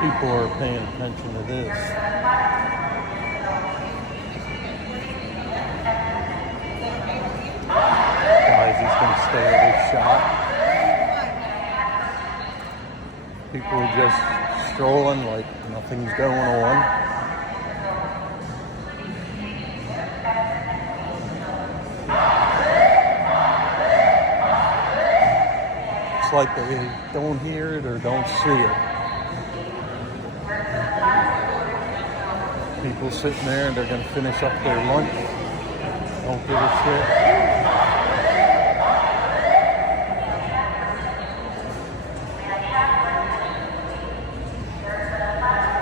People are paying attention to this. Guys, he's going to stay at his shop. People are just strolling like nothing's going on. It's like they don't hear it or don't see it. People sitting there and they're going to finish up their lunch. Don't give a shit.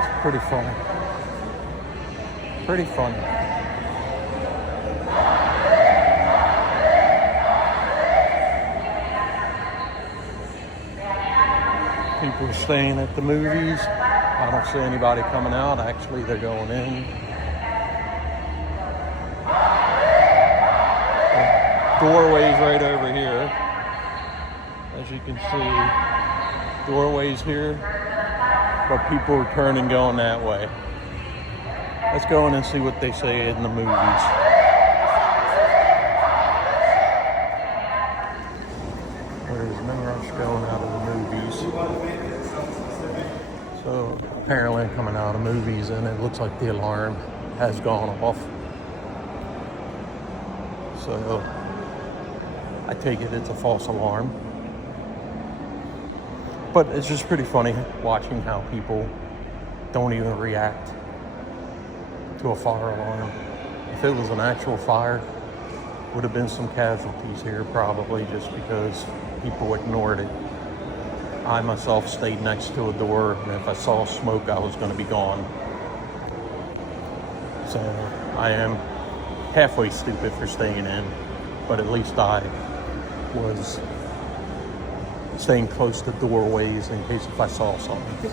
It's pretty funny. Pretty funny. People are staying at the movies. I don't see anybody coming out. Actually, they're going in. The doorway's right over here. As you can see, doorway's here, but people are turning going that way. Let's go in and see what they say in the movies. There's no rush going out of the movies. So apparently I'm coming out of movies and it looks like the alarm has gone off. So I take it's a false alarm. But it's just pretty funny watching how people don't even react to a fire alarm. If it was an actual fire, would have been some casualties here probably, just because people ignored it. I myself stayed next to a door, and if I saw smoke, I was going to be gone. So I am halfway stupid for staying in, but at least I was staying close to doorways in case if I saw something.